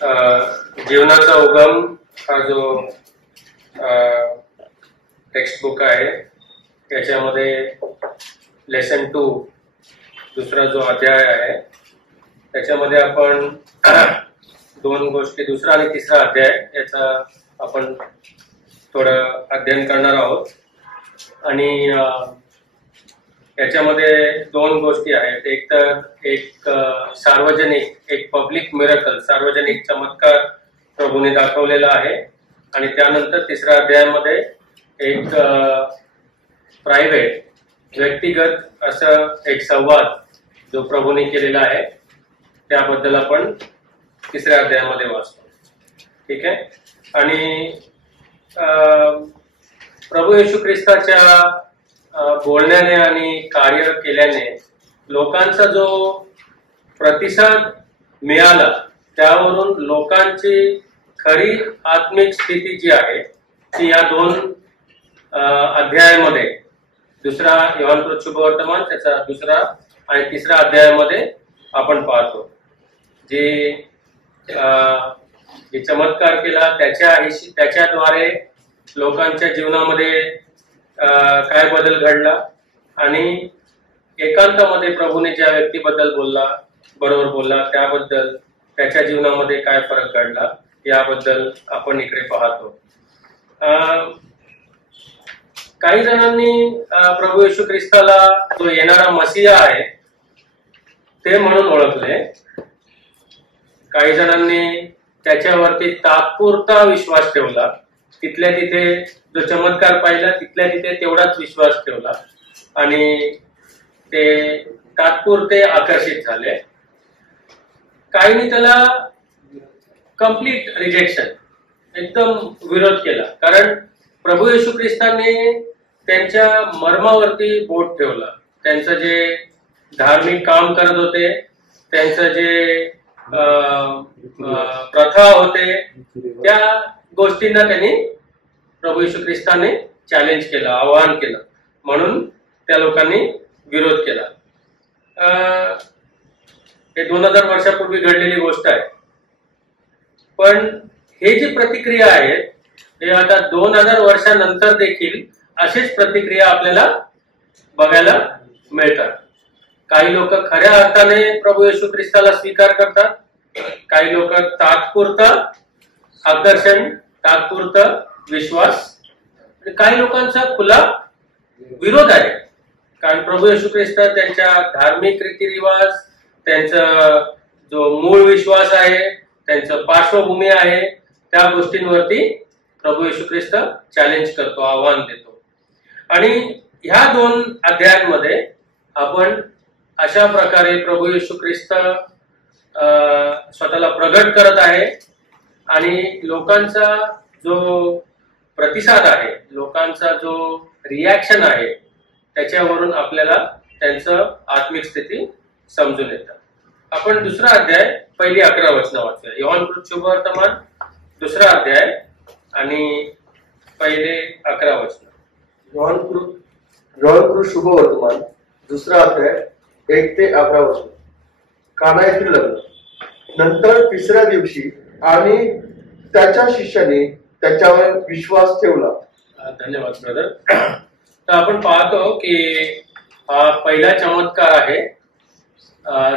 जीवनाचा उगम हा जो टेक्स्ट बुक आहे त्याच्यामध्ये लेसन 2 दुसरा जो अध्याय आहे त्याच्यामध्ये आपण दोन गोष्टी, दुसरा आणि तिसरा अध्याय याचा आपण थोडं अध्ययन करणार आहोत. आणि याच्यामध्ये दोन गोष्टी आहेत. एक तर एक सार्वजनिक, एक पब्लिक मिरेकल, सार्वजनिक चमत्कार प्रभूने दाखवलेला आहे. आणि त्यानंतर तिसऱ्या अध्यायामध्ये एक प्रायव्हेट, व्यक्तिगत असं एक संवाद जो प्रभूने केलेला आहे त्याबद्दल आपण तिसऱ्या अध्यायामध्ये वाचतो. ठीक आहे. आणि प्रभू येशू ख्रिस्ताच्या बोलण्याने आणि कार्य केल्याने लोकांचा जो प्रतिसाद मिळाला त्यावरून लोकांची खरी आत्मिक स्थिती जी आहे ती या दोन अध्यायामध्ये, दुसरा योहान शुभवर्तमान त्याचा दुसरा आणि तिसरा अध्यायामध्ये आपण पाहतो. जे चमत्कार केला त्याच्याद्वारे लोकांच्या जीवनामध्ये काय बदल घडला आणि एकांतामध्ये प्रभूने ज्या व्यक्तीबद्दल बरोबर बोलला त्याबद्दल त्याच्या जीवनामध्ये काय फरक घडला याबद्दल आपण इकडे पाहतो. काही जणांनी प्रभू येशू ख्रिस्ताला जो येणारा मसीहा आहे ते म्हणून ओळखले. काही जणांनी त्याच्यावरती तात्पुरता विश्वास ठेवला. तिथल्या तिथे जो चमत्कार पाहिला तिथल्या तिथे तेवढाच विश्वास ठेवला आणि ते तात्पुरते आकर्षित झाले. काहींनी त्याला कम्प्लीट रिजेक्शन, एकदम विरोध केला. कारण प्रभू येशू ख्रिस्ताने त्यांच्या मर्मावरती बोट ठेवला. त्यांचं जे धार्मिक काम करत होते, त्यांचं जे प्रथा होते त्या गोष्टींना त्यांनी प्रभू येशू ख्रिस्ताने चॅलेंज केलं, आवाहन केलं. म्हणून त्या लोकांनी विरोध केला. हे 2000 वर्षापूर्वी घडलेली गोष्ट आहे. पण हे जी प्रतिक्रिया आहेत हे आता 2000 वर्षानंतर देखील अशीच प्रतिक्रिया आपल्याला बघायला मिळतात. काही लोक खऱ्या अर्थाने प्रभू येशू ख्रिस्ताला स्वीकार करतात, काही लोक तात्पुरतं आकर्षण, तात्पुरतं विश्वास, काही लोकांचा खुला विरोध आहे. कारण प्रभू येशू ख्रिस्त त्यांच्या धार्मिक रीतिरिवाज, त्यांचा जो मूळ विश्वास आहे, त्यांचं पार्श्वभूमी आहे त्या गोष्टींवरती प्रभू येशू ख्रिस्त चॅलेंज करतो, आव्हान देतो. आणि ह्या दोन अध्यायांमध्ये आपण अशा प्रकारे प्रभू येशू ख्रिस्त स्वतःला प्रगट करत आहे आणि लोकांचा जो प्रतिसाद आहे, लोकांचा जो रिॲक्शन आहे त्याच्यावरून आपल्याला त्यांचं आत्मिक स्थिती समजून येतं. आपण दुसरा अध्याय पहिली 11 वचनं वाचूया. योहान शुभवर्तमान दुसरा अध्याय आणि पहिले 11 वचनं. योहान शुभवर्तमान दुसरा अध्याय 1 ते 11 वचनं. कानायातील लग्न. नंतर तिसऱ्या दिवशी आणि त्याच्या शिष्याने त्याच्यावर विश्वास ठेवला. धन्यवाद ब्रदर. तर आपण पाहतो की हा पहिला चमत्कार आहे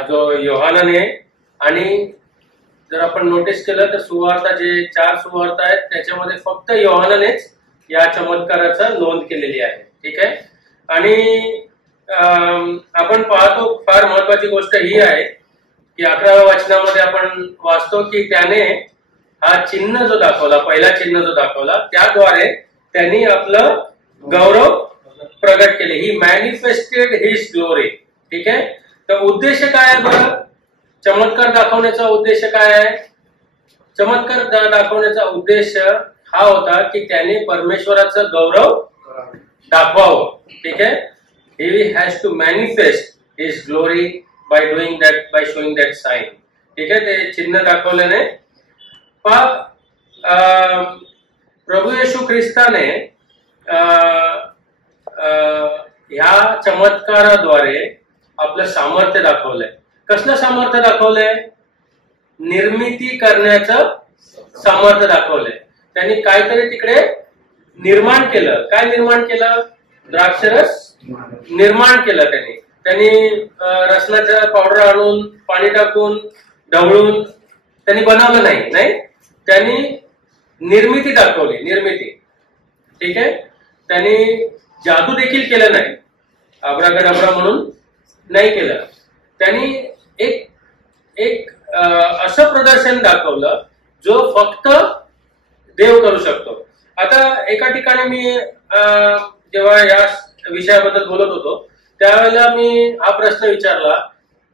जो योहानाने, आणि जर आपण नोटीस केलं तर सुवार्ता, जे 4 सुवार्ता आहेत त्याच्यामध्ये फक्त योहानानेच या चमत्काराचा नोंद केलेली आहे. ठीक आहे. आणि आपण पाहतो फार महत्वाची गोष्ट ही आहे की 11व्या वचनामध्ये आपण वाचतो की त्याने हा चिन्ह जो दाखवला, पहिला चिन्ह जो दाखवला त्याद्वारे त्यांनी आपलं गौरव प्रगट केले. ही मॅनिफेस्टेड हिज ग्लोरी. ठीक आहे. तर उद्देश काय आहे बरं? चमत्कार दाखवण्याचा उद्देश काय आहे? चमत्कार दाखवण्याचा उद्देश हा होता की त्याने परमेश्वराचं गौरव दाखवावं. ठीक आहे. He has to manifest his glory by doing that, by showing that sign. ठीक आहे. ते चिन्ह दाखवल्याने प्रभू येशू ख्रिस्ताने ह्या चमत्काराद्वारे आपलं सामर्थ्य दाखवलंय. कसलं सामर्थ्य दाखवलंय? निर्मिती करण्याचं सामर्थ्य दाखवलंय. त्यांनी काहीतरी तिकडे निर्माण केलं. काय निर्माण केलं? द्राक्षरस निर्माण केलं त्यांनी रसनाचा पावडर आणून पाणी टाकून ढवळून त्यांनी बनवलं नाही. त्यांनी निर्मिती दाखवली. निर्मिती. ठीक आहे. त्यांनी जादू देखील केलं नाही. अब्राकडाब्रा म्हणून नाही केलं. त्यांनी एक असं प्रदर्शन दाखवलं जो फक्त देव करू शकतो. आता एका ठिकाणी मी जेव्हा या विषयाबद्दल बोलत होतो त्यावेळेला मी हा प्रश्न विचारला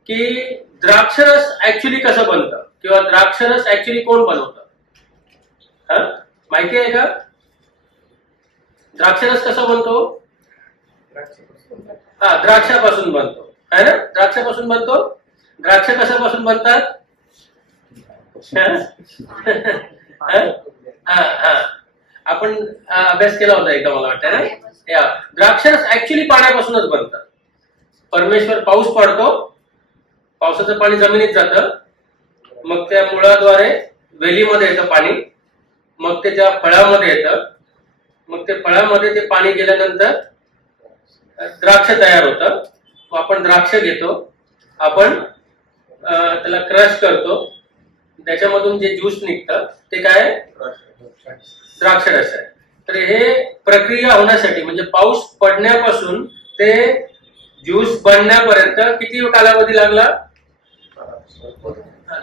की द्राक्षरस ऍक्च्युली कसं बनतं किंवा द्राक्षरस ऍक्च्युली कोण बनवतं? माहिती आहे का? द्राक्षरस कसा बनतो? द्राक्षापासून बनतो है ना. द्राक्षापासून बनतो. द्राक्ष कशापासून बनतात? आपण अभ्यास केला होता एकदा मला वाटतं ना. द्राक्षरस ऍक्च्युली पाण्यापासूनच बनतात. परमेश्वर पाऊस पडतो, पावसाचं पाणी जमिनीत जातं, मग त्या मुळाद्वारे वेलीमध्ये येतं पाणी, मग ते त्या फळामध्ये येतं, मग ते फळामध्ये ते पाणी गेल्यानंतर द्राक्ष तयार होतं. मग आपण द्राक्ष घेतो, आपण त्याला क्रश करतो, त्याच्यामधून जे ज्यूस निघतं ते काय? द्राक्षरस आहे. तर हे प्रक्रिया होण्यासाठी म्हणजे पाऊस पडण्यापासून ते ज्यूस बनण्यापर्यंत किती कालावधी लागला?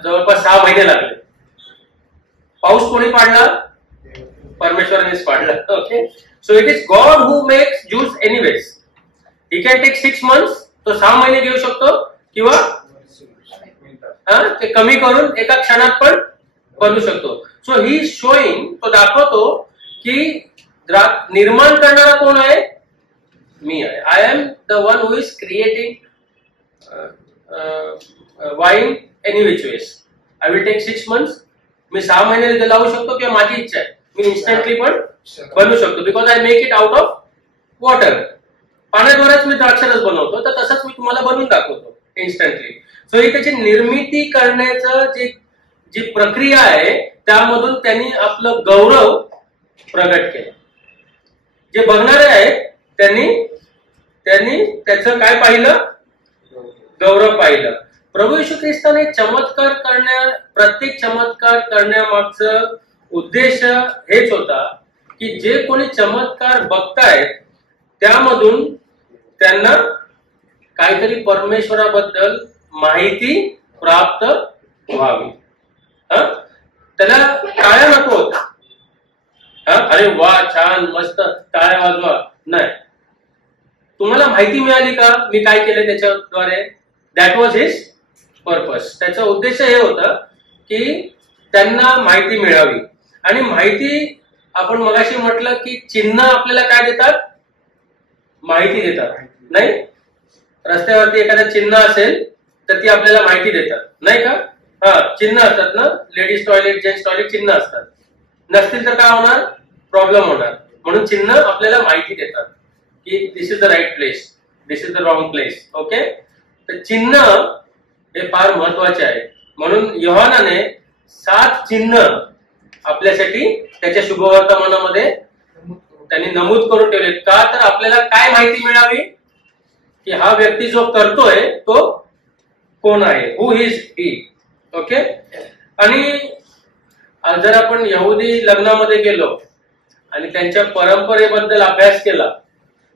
जवळपास 6 महिने लागले. पाऊस कोणी पाडला? परमेश्वरानेच पाडला. Okay. So it is God who makes juice anyways. He can take 6 months. तो 6 महिने घेऊ शकतो किंवा ते कमी करून एका क्षणात पण बनवू शकतो. सो ही शोईंग, तो दाखवतो की निर्माण करणारा कोण आहे? मी आहे. I am the one who is creating wine any which ways. I will take 6 months. मी 6 महिने लावू शकतो किंवा माझी इच्छा आहे मी इन्स्टंटली पण बनवू शकतो. Because I make it out of water. पाण्याद्वारेच मी द्राक्षरस बनवतो, तर तसंच मी तुम्हाला बनवून दाखवतो इन्स्टंटली. सो ही त्याची निर्मिती करण्याचं जी प्रक्रिया आहे त्यामधून त्यांनी आपलं गौरव प्रगट केलं. जे बघणारे आहेत त्यांनी त्याचं काय पाहिलं? गौरव पाहिलं. प्रभू येशू ख्रिस्ताने प्रत्येक चमत्कार करण्यामागचं उद्देश हेच होता की जे कोणी चमत्कार बघतायत त्यामधून त्यांना काहीतरी परमेश्वराबद्दल माहिती प्राप्त व्हावी. त्याला टाळ्या नको होत. अरे वा छान मस्त टाळ्या वाजवा नाही. तुम्हाला माहिती मिळाली का मी काय केलं त्याच्याद्वारे? That was his purpose. त्याचा उद्देश हे होता की त्यांना माहिती मिळावी. आणि माहिती आपण मगाशी म्हटलं की चिन्ह आपल्याला काय देतात? माहिती देतात. नाही, रस्त्यावरती एखादं चिन्ह असेल तर ती आपल्याला माहिती देतात नाही का? चिन्ह असतात ना. लेडीज टॉयलेट, जेंट्स टॉयलेट चिन्ह असतात. नसतील तर काय होणार? प्रॉब्लेम होणार. म्हणून चिन्ह आपल्याला माहिती देतात की this is the right place, this is the wrong place. Okay. तर चिन्ह हे फार महत्वाचे आहे. म्हणून योहानाने 7 चिन्ह आपल्यासाठी त्याच्या शुभवर्तमानामध्ये त्यांनी नमूद करून ठेवले. का? तर आपल्याला काय माहिती मिळावी की हा व्यक्ती जो करतोय तो कोण आहे? हु इज ही. ओके. आणि जर आपण यहुदी लग्नामध्ये गेलो आणि त्यांच्या परंपरेबद्दल अभ्यास केला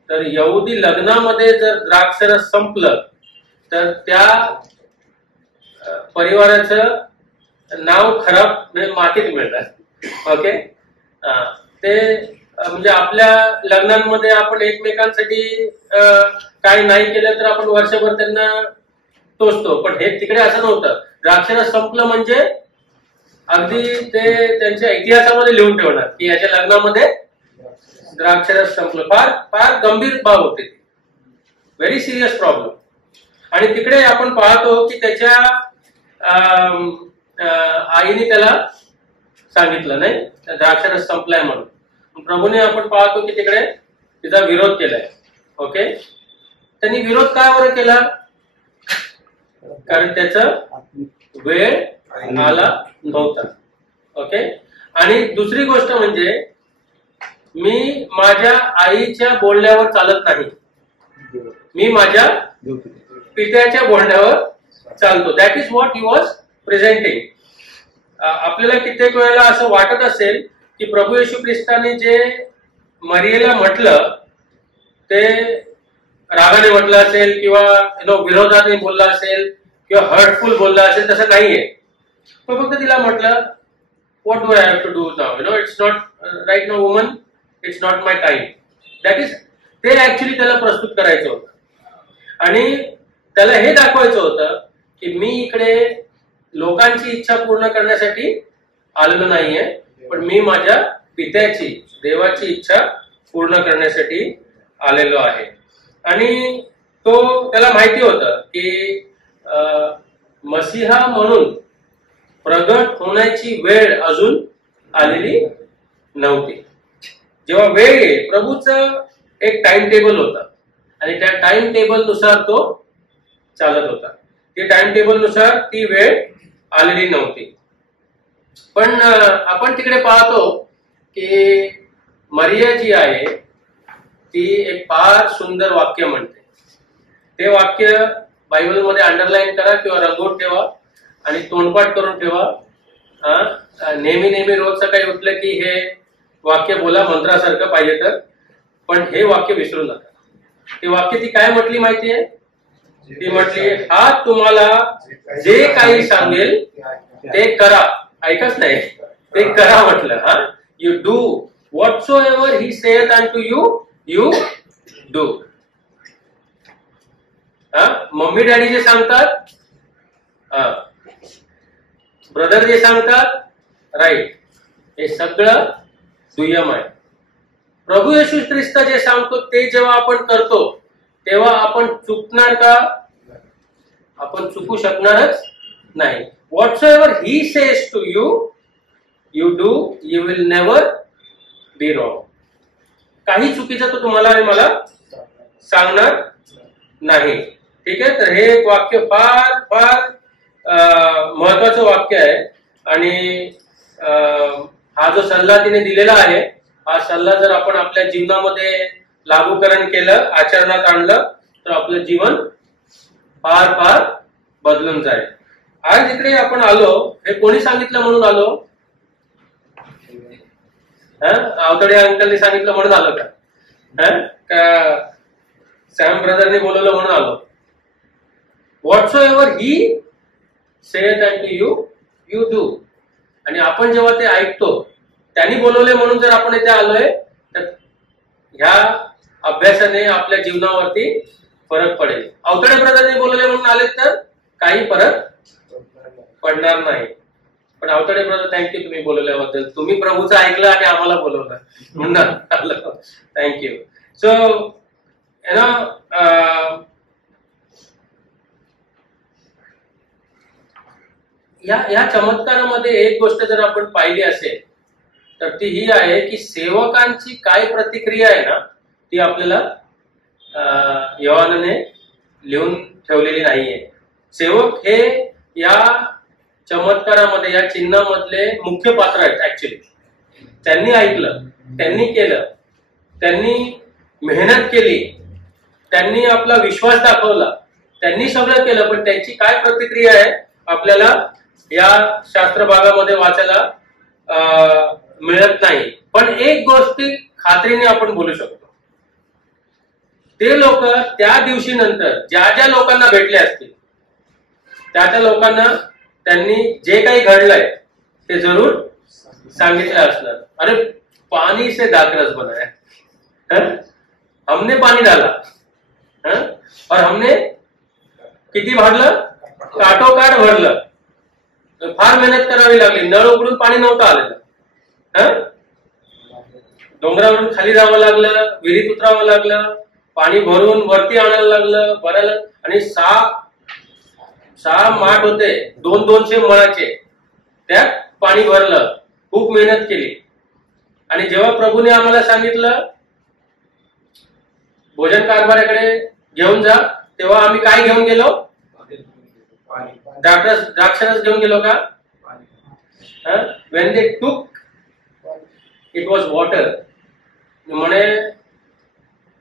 तर यहुदी लग्नामध्ये जर द्राक्षरस संपलं तर त्या परिवाराचं नाव खराब मातीत मिळतात. ओके. ते म्हणजे आपल्या लग्नांमध्ये आपण एकमेकांसाठी काही नाही केलं तर आपण वर्षभर त्यांना टोचतो, पण हे तिकडे असं नव्हतं. द्राक्षरस संपलं म्हणजे अगदी ते त्यांच्या इतिहासामध्ये लिहून ठेवणार की याच्या लग्नामध्ये द्राक्षरस संपलं. फार फार गंभीर बाब होते ती. Very serious problem. आणि तिकडे आपण पाहतो की त्याच्या आईने त्याला सांगितलं नाही द्राक्षरस संपलाय म्हणून. प्रभूने आपण पाहतो की तिकडे तिचा विरोध केलाय. ओके. त्यांनी विरोध काय बरं केला? कारण त्याचं वेळ आला नव्हता. ओके. आणि दुसरी गोष्ट म्हणजे मी माझ्या आईच्या बोलण्यावर चालत नाही, मी माझ्या पित्याच्या बोलण्यावर चालतो. That is what he was presenting. आपल्याला कित्येक वेळेला असं वाटत असेल की प्रभू येशू ख्रिस्ताने जे मरियेला म्हटलं ते रागाने म्हटलं असेल किंवा विरोधाने बोलला असेल किंवा हर्टफुल बोलला असेल, तसं नाहीये. तो फक्त तिला म्हटलं what do I have to do now, it's not right now woman, it's not my time. That is ते ऍक्च्युली त्याला प्रस्तुत करायचं होतं. आणि त्याला हे दाखवायचं होतं की मी इकडे लोकांची इच्छा पूर्ण करण्यासाठी आलेलो नाहीये, पण मी माझ्या पित्याची, देवाची इच्छा पूर्ण करण्यासाठी आलेलो आहे. आणि तो त्याला माहिती होतं की मसीहा म्हणून प्रगट होण्याची वेळ अजून आलेली नव्हती. जेव्हा वेळ येईल, प्रभूचं एक टाइम टेबल होतं आणि त्या टाइम टेबल नुसार तो चालत होता. ते टाइम टेबल नुसार ती वेळ आलेली नव्हती. पण आपण तिकडे पाहतो की मरिया जी आहे ती एक फार सुंदर वाक्य म्हणते. ते वाक्य बायबलमध्ये अंडरलाईन करा किंवा रंगवून ठेवा आणि तोंडपाठ करून ठेवा. नेहमी नेहमी रोज सकाळी उठलं की हे वाक्य बोला, मंत्रासारखं पाहिजे तर, पण हे वाक्य विसरू नका. ते वाक्य ती काय म्हटली माहितीये? ती म्हटली, हा तुम्हाला जे काही सांगेल ते करा. ऐकच नाही, ते करा म्हटलं. You do whatsoever he saith unto you, you do. Mummy daddy जे सांगतात, ब्रदर जे सांगतात, राईट, हे सगळं दुय्यम आहे. प्रभू येशू ख्रिस्त जे सांगतो ते जेव्हा आपण करतो तेव्हा आपण चुकणार का? आपण चुकू शकणारच नाही. Whatsoever he says to you, you do, you will never be wrong. काही चुकीचं तो तुम्हाला आणि मला सांगणार नाही. ठीक आहे. तर हे एक वाक्य फार फार महत्वाचं वाक्य आहे. आणि हा जो सल्ला तिने दिलेला आहे, हा सल्ला जर आपण आपल्या जीवनामध्ये लागूकरण केलं, आचरणात आणलं, तर आपलं जीवन फार फार बदलून जाईल. आज इकडे आपण आलो, हे कोणी सांगितलं म्हणून आलो? आवतडे अंकलने सांगितलं म्हणून आलो का सॅम ब्रदरने बोलवलं म्हणून आलो? Whatsoever he saith unto you, you do. आणि आपण जेव्हा ते ऐकतो, त्यांनी बोलवले म्हणून जर आपण इथे आलोय, तर ह्या अभ्यासाने आपल्या जीवनावरती फरक पडेल. अवतडे ब्रदरने बोलवले म्हणून आले तर काही फरक पडणार नाही. पण अवतडे ब्रदर, थँक्यू तुम्ही बोलवल्याबद्दल. तुम्ही प्रभूचं ऐकलं आणि आम्हाला बोलवलं म्हणून आलं. थँक्यू. सो या चमत्कारामध्ये एक गोष्ट जर आपण पाहिली असेल तर ती ही आहे की सेवकांची काय प्रतिक्रिया आहे ना, ती आपल्याला योहानाने लिहून ठेवलेली नाहीये. सेवक हे या चमत्कारामध्ये, या चिन्हामधले मुख्य पात्र आहेत. ऍक्च्युली त्यांनी ऐकलं, त्यांनी केलं, त्यांनी मेहनत केली, त्यांनी आपला विश्वास दाखवला, त्यांनी सगळं केलं. पण त्यांची काय प्रतिक्रिया आहे आपल्याला या शास्त्र भागामध्ये वाचायला मिळत नाही. पण एक गोष्टी खात्रीने आपण बोलू शकतो, ते लोक त्या दिवशी नंतर ज्या ज्या लोकांना भेटले असतील, त्या लोकांना त्यांनी जे काही घडलंय ते जरूर सांगितलं असणार. अरे पानी से दाखरस बनाया, हमने पाणी डाला, और हमने किती भरलं? काटोकाट भरलं. फार मेहनत करावी लागली. नळ उघडून पाणी नव्हतं आलेलं. डोंगरावरून खाली जावं लागलं, विहिरीत उतरावं लागलं, पाणी भरून वरती आणायला लागलं, भरायला. आणि सहा माठ होते, 200 मळाचे, त्यात पाणी भरलं. खूप मेहनत केली. आणि जेव्हा प्रभूने आम्हाला सांगितलं भोजन कारभाराकडे घेऊन जा, तेव्हा आम्ही काय घेऊन गेलो? द्राक्षरस घेऊन गेलो का? when they took it was water, म्हणे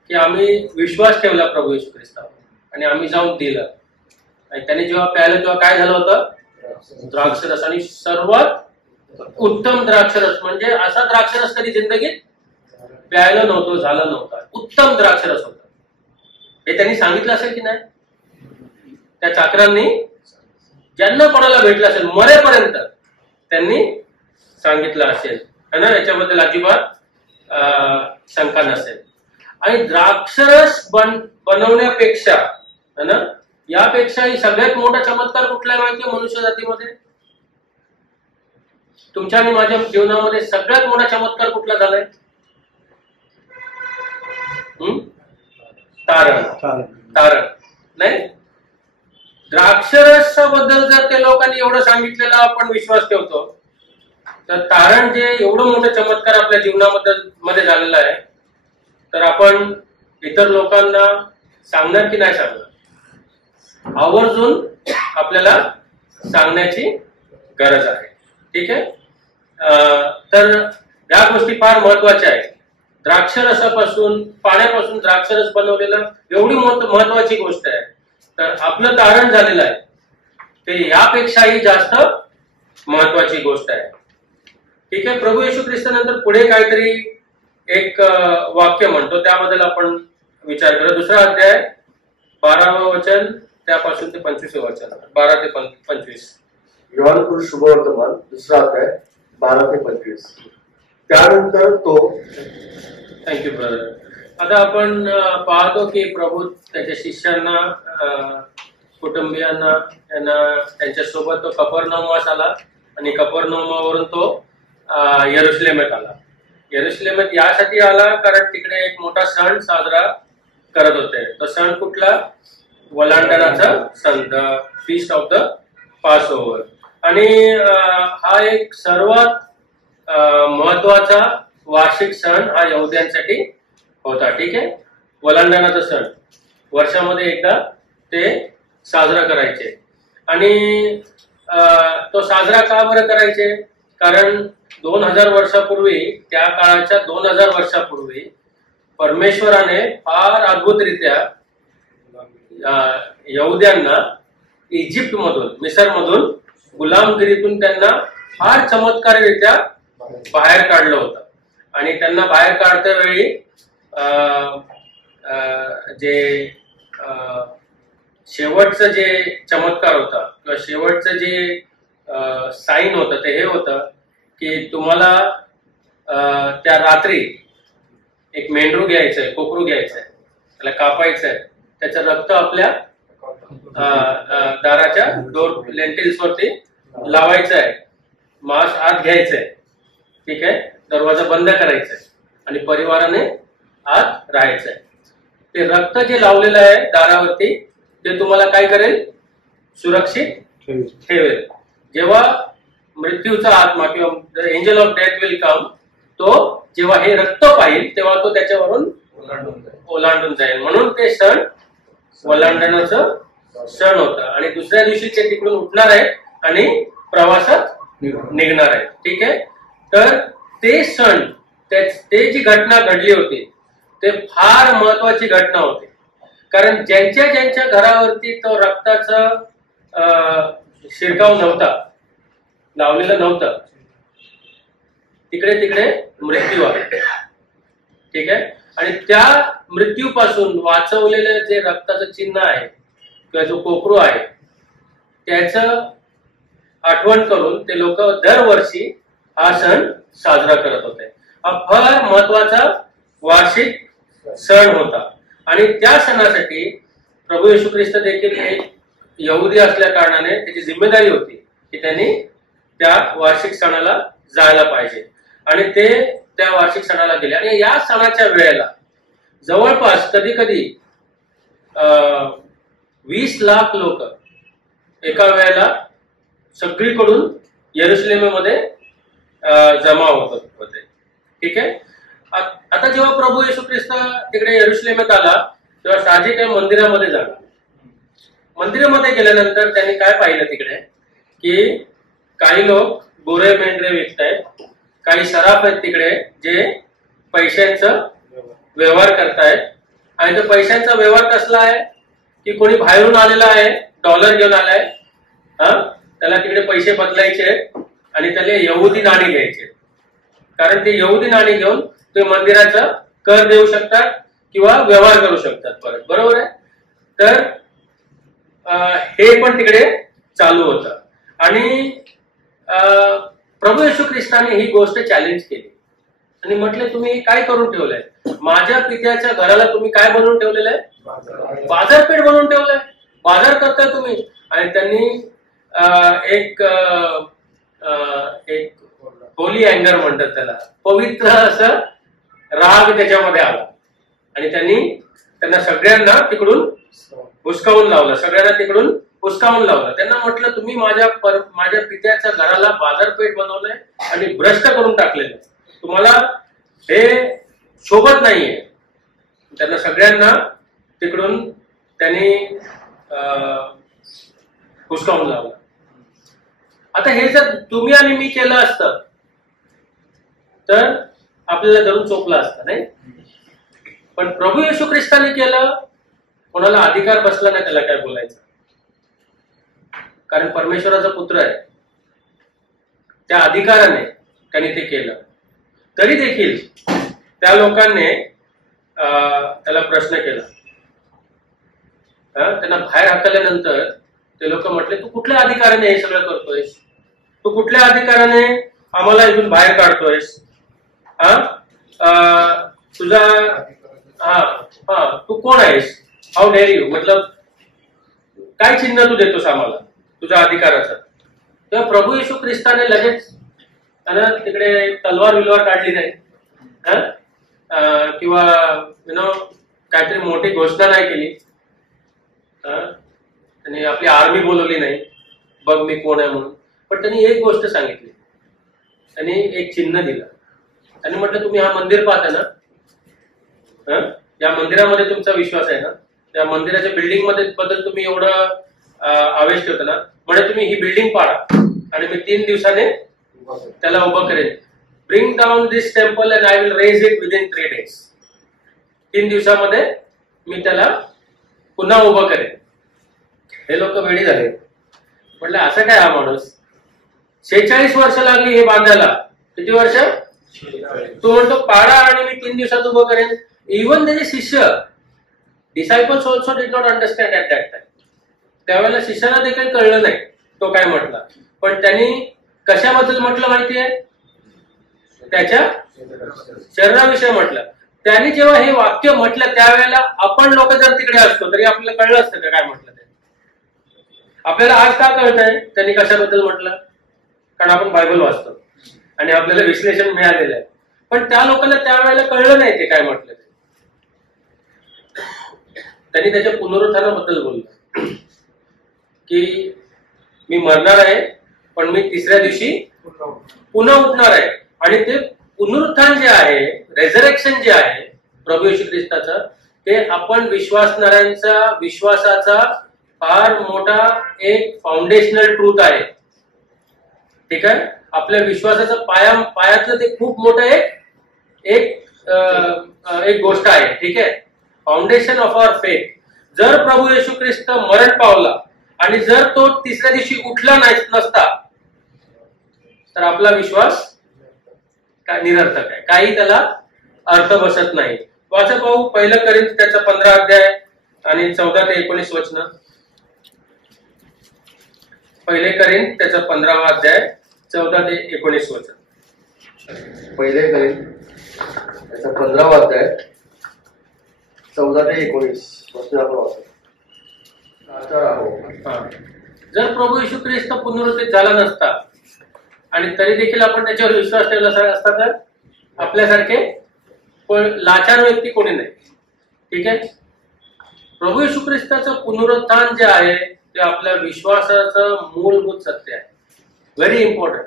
की आम्ही विश्वास ठेवला प्रभू येशू ख्रिस्तावर आणि आम्ही जाऊन दिलं आणि त्याने जेव्हा प्यायलं तेव्हा काय झालं होतं द्राक्षरस आणि सर्वात उत्तम द्राक्षरस म्हणजे असा द्राक्षरस कधी जिंदगीत प्यायला नव्हतं झालं नव्हतं उत्तम द्राक्षरस होता हे त्यांनी सांगितलं असेल की नाही त्या चाकरांनी ज्यांना कोणाला भेटलं असेल मरेपर्यंत त्यांनी सांगितलं असेल है ना याच्याबद्दल अजिबात शंका नसेल आणि द्राक्षरस बनवण्यापेक्षा है ना यापेक्षाही सगळ्यात मोठा चमत्कार कुठला आहे माहितीये मनुष्य जातीमध्ये तुमच्या आणि माझ्या जीवनामध्ये सगळ्यात मोठा चमत्कार कुठला झालाय तारण नाही द्राक्षरसाबद्दल जर त्या लोकांनी एवढं सांगितलेलं आपण विश्वास ठेवतो तर तारण जे एवढं मोठं चमत्कार आपल्या जीवनामध्ये झालेलं आहे तर आपण इतर लोकांना सांगणार की नाही सांगणार आवर्जून आपल्याला सांगण्याची गरज आहे ठीक आहे तर या गोष्टी फार महत्वाच्या आहेत द्राक्षरसापासून पाण्यापासून द्राक्षरस बनवलेलं एवढी महत्वाची गोष्ट आहे तर आपलं तारण झालेलं आहे ते यापेक्षाही जास्त महत्वाची गोष्ट आहे ठीक आहे प्रभू येशू ख्रिस्तानंतर पुढे काहीतरी एक वाक्य म्हणतो त्याबद्दल आपण विचार करू दुसरा अध्याय 12वे वचन त्यापासून ते 25वे वचन 12 ते 25 योहान शुभवर्तमान दुसरा अध्याय 12 ते 25 त्यानंतर तो थँक्यू ब्रदर आता आपण पाहतो की प्रभू त्याच्या शिष्यांना कुटुंबियांना त्यांना त्यांच्यासोबत तो कफरनहूमास आला आणि कफरनहूमावरून तो यरुशलेमेत आला यरुशलेमेत यासाठी आला कारण तिकडे एक मोठा सण साजरा करत होते तो सण कुठला वलांडणाचा सण the feast of the pass over आणि हा एक सर्वात महत्वाचा वार्षिक सण हा यहुद्यांसाठी होता ठीक आहे वलांडणाचा सण वर्षामध्ये एकदा ते साजरा करायचे आणि तो साजरा का बरं करायचे कारण 2000 वर्षापूर्वी त्या काळाच्या 2000 वर्षापूर्वी परमेश्वराने फार अद्भुतरित्या यहुद्यांना इजिप्त मधून मिसर मधून गुलामगिरीतून त्यांना फार चमत्कारित्या बाहेर काढलं होतं आणि त्यांना बाहेर काढत्या वेळी जे शेवटचं जे चमत्कार होता किंवा शेवटचं जे साईन होतं ते हे होतं की तुम्हाला त्या रात्री एक मेंढरू घ्यायचंय कोकरू घ्यायचंय त्याला कापायचंय त्याचं रक्त आपल्या दाराच्या डोर लेंटिल्स वरती लावायचं आहे मांस आत घ्यायचंय ठीक आहे दरवाजा बंद करायचाय आणि परिवाराने आत राहायचंय ते रक्त जे लावलेलं आहे दारावरती ते तुम्हाला काय करेल सुरक्षित ठेवेल जेव्हा मृत्यूचा आत्मा किंवा angel of death will come तो जेव्हा हे रक्त पाहिल तेव्हा तो त्याच्यावरून ओलांडून जाईल म्हणून ते सण ओलांडण्याचं सण होतं आणि दुसऱ्या दिवशी ते तिकडून उठणार आहेत आणि प्रवासात निघणार आहेत ठीक आहे तर ते सण ते जी घटना घडली होती ते फार महत्वाची घटना होती कारण ज्यांच्या ज्यांच्या घरावरती तो रक्ताचा शिरकाव नव्हता लावलेलं नव्हतं तिकडे तिकडे मृत्यू आहे ठीक आहे आणि त्या मृत्यूपासून वाचवलेलं जे रक्ताचं चिन्ह आहे किंवा जो कोकरू आहे त्याचं आठवण करून ते लोक दरवर्षी हा सण साजरा करत होते हा फार महत्वाचा वार्षिक सण होता आणि त्या सणासाठी प्रभू येशू ख्रिस्त देखील एक यहुदी असल्या कारणाने त्याची जिम्मेदारी होती की त्यांनी त्या वार्षिक सणाला जायला पाहिजे आणि ते त्या वार्षिक सणाला गेले आणि या सणाच्या वेळेला जवळपास कधी कधी 20 लाख लोक एका वेळेला सगळीकडून यरुशलेमेमध्ये जमा होत होते ठीक आहे आता जेव्हा प्रभू येशू ख्रिस्त तिकडे यरुशलेमेत आला तेव्हा साहजिक आहे मंदिरामध्ये झाला मंदिरामध्ये गेल्यानंतर त्यांनी काय पाहिलं तिकडे की काही लोक गोरे मेंढरे विकतायत, काही सराफ आहेत तिकडे जे पैशांचं व्यवहार करतायत. आणि तो पैशांचा व्यवहार कसला आहे की कोणी बाहेरून आलेला आहे, डॉलर घेऊन आलाय, त्याला तिकडे पैसे बदलायचे आणि त्याला यहुदी नाणी घ्यायचे, कारण ते यहुदी नाणी घेऊन ते मंदिराचा कर देऊ शकतात किंवा व्यवहार करू शकतात परत. बरोबर आहे. तर हे पण तिकडे चालू होतं. आणि प्रभू येशू ख्रिस्ताने ही गोष्ट चॅलेंज केली आणि म्हटले तुम्ही काय करून ठेवलंय, माझ्या पित्याच्या घराला तुम्ही काय बनवून ठेवलेलं आहे, बाजारपेठ बनवून ठेवलंय, बाजार करताय तुम्ही. आणि त्यांनी एक होली अँगर म्हणतात त्याला, पवित्र असं राग त्याच्यामध्ये आला आणि त्यांना सगळ्यांना तिकडून हुसकावून लावलं, त्यांना म्हटलं तुम्ही माझ्या पित्याच्या घराला बाजारपेठ बनवलंय आणि भ्रष्ट करून टाकलेलं, तुम्हाला हे शोभत नाहीये. त्यांना सगळ्यांना तिकडून त्यांनी हुसकावून लावलं. आता हे जर तुम्ही आणि मी केलं असतं तर आपल्याला धरून चोपलं असतं, नाही. पण प्रभू येशू ख्रिस्ताने केलं, कोणाला अधिकार बसला नाही त्याला काय बोलायचं, कारण परमेश्वराचा पुत्र आहे, त्या अधिकाराने त्यांनी ते केलं. तरी देखील त्या लोकांनी त्याला प्रश्न केला. त्यांना बाहेर हाकलल्यानंतर ते लोक म्हटले तू कुठल्या अधिकाराने हे सगळं करतोयस, तू कुठल्या अधिकाराने आम्हाला इथून बाहेर काढतोयस, तू कोण आहेस, हाऊ डेअर यू, मतलब काय चिन्ह तू देतोस आम्हाला तुझ्या अधिकाराचं. तेव्हा प्रभू येशू ख्रिस्ताने लगेच तिकडे तलवार विलवार काढली नाही, किंवा काहीतरी मोठी घोषणा नाही केली, त्यांनी आपली आर्मी बोलवली नाही, बघ मी कोण आहे म्हणून. पण त्यांनी एक गोष्ट सांगितली, त्यांनी एक चिन्ह दिलं आणि म्हटलं तुम्ही हा मंदिर पाहता ना, या मंदिरामध्ये तुमचा विश्वास आहे ना, त्या मंदिराच्या बिल्डिंग मध्ये बद्दल तुम्ही एवढं आवेश ठेवता ना, म्हणजे तुम्ही ही बिल्डिंग पाडा आणि मी 3 दिवसाने त्याला उभं करेन. Bring down this temple and I will raise it within 3 days. 3 दिवसामध्ये मी त्याला पुन्हा उभं करेन. हे लोक वेळी झाले. म्हटलं असं काय हा माणूस, 46 वर्ष लागली हे बांधायला, किती वर्ष, तू म्हणतो पाडा आणि मी 3 दिवसात उभं करेन. इव्हन त्याचे शिष्य disciples also did not understand at that time. त्यावेळेला शिष्याला देखील कळलं नाही तो काय म्हटला, पण त्यांनी कशाबद्दल म्हटलं माहितीये, त्याच्या शरीराविषयी म्हटलं. त्यांनी जेव्हा हे वाक्य म्हटलं त्यावेळेला आपण लोक जर तिकडे असतो तरी आपल्याला कळलं असतं का काय म्हटलं ते. आपल्याला आज का कळतंय त्यांनी कशाबद्दल म्हटलं, कारण आपण बायबल वाचतो आणि आपल्याला विश्लेषण मिळालेलं आहे. पण त्या लोकांना त्यावेळेला कळलं नाही ते काय म्हटलं ते. त्यांनी त्याच्या पुनरुत्थानाबद्दल बोललं की मी मरणार आहे पण मी 3ऱ्या दिवशी पुन्हा उठणार आहे. आणि ते पुनरुत्थान जे आहे, रेझरेक्शन जे आहे प्रभू येशू ख्रिस्ताचं, ते आपण विश्वासणाऱ्यांचा विश्वासाचा फार मोठा एक फाउंडेशनल ट्रूथ आहे. ठीक आहे, आपल्या विश्वासाचं पायातलं ते खूप मोठं एक गोष्ट आहे. ठीक आहे, फाउंडेशन ऑफ आवर फेथ. जर प्रभू येशू ख्रिस्त मरण पावला आणि जर तो 3ऱ्या दिवशी उठला नसता तर आपला विश्वास काय निरर्थक आहे, काही त्याला अर्थ बसत नाही. वाचा पाहू 1 कोरिंथ त्याचा 15 अध्याय आणि 14 ते 19 वचन. 1 कोरिंथ त्याचा 15वा अध्याय 14 ते 19 वचन. 1 कोरिंथ त्याचा 15वा अध्याय 14 ते 19 वचन आपण वाचू. जर प्रभू येशू ख्रिस्त पुनरुत्थित झाला नसता आणि तरी देखील आपण त्याच्यावर विश्वास ठेवला असता तर आपल्यासारखे पण लाचार व्यक्ती कोणी नाही. ठीक आहे, प्रभू येशू ख्रिस्ताचं पुनरुत्थान जे आहे ते आपल्या विश्वासाचं मूलभूत सत्य आहे. Very important.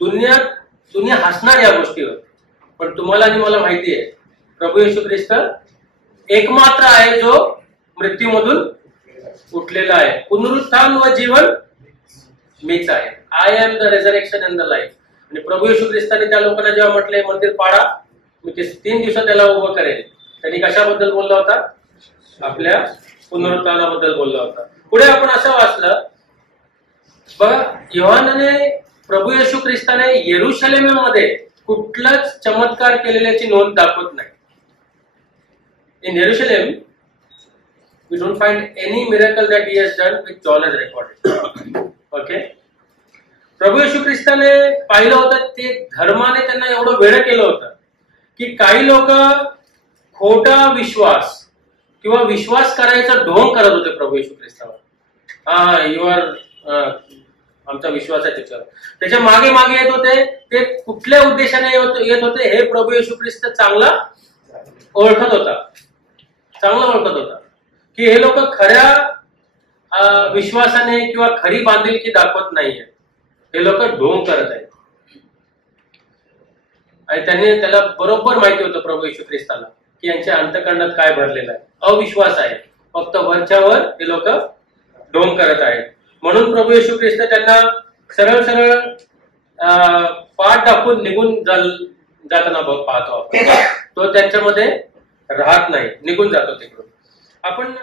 दुनिया हसणार या गोष्टीवर, पण तुम्हाला आणि मला माहिती आहे प्रभू येशू ख्रिस्त एकमात्र आहे जो मृत्यूमधून उठलेला आहे. पुनरुत्थान व जीवन मीच आहे, I am the resurrection and the life. आणि प्रभू येशू ख्रिस्ताने त्या लोकांना जेव्हा म्हटले मंदिर पाडा, मी ते 3 दिवसात त्याला उभं करेल, त्यांनी कशाबद्दल बोलला होता? आपल्या पुनरुत्थानाबद्दल बोलला होता. पुढे आपण असं वाचलं बघा, योहानाने प्रभू येशू ख्रिस्ताने येरुशलेममध्ये कुठलाच चमत्कार केलेल्याची नोंद दाखवत नाही. In Jerusalem we don't find any miracle that he has done which John has recorded. Okay? प्रभू येशू ख्रिस्ताने पाहिलं होतं ते धर्माने त्यांना एवढं वेळ केलं होतं की काही लोक खोटा विश्वास किंवा विश्वास करायचा ढोंग करत होते प्रभू येशू ख्रिस्तावर. हा युआर आमचा विश्वास आहे त्याच्यावर, त्याच्या मागे मागे येत होते. ते कुठल्या उद्देशाने येत होते हे प्रभू येशू ख्रिस्त चांगला ओळखत होता, चांगला ओळखत होता की हे लोक खऱ्या विश्वासाने किंवा खरी बांधिलकी दाखवत नाहीये, हे लोक ढोंग करत आहेत. आणि त्यांनी त्याला बरोबर माहिती होतं प्रभू येशू ख्रिस्ताला की यांच्या अंतःकरणात काय भरलेलं आहे, अविश्वास आहे, फक्त वरच्यावर हे लोक ढोंग करत आहेत. म्हणून प्रभू येशू ख्रिस्त त्यांना सरळ सरळ पाठ दाखवून निघून जाताना पाहतो आपण. तो त्यांच्यामध्ये राहत नाही, निघून जातो तिकडून. आपण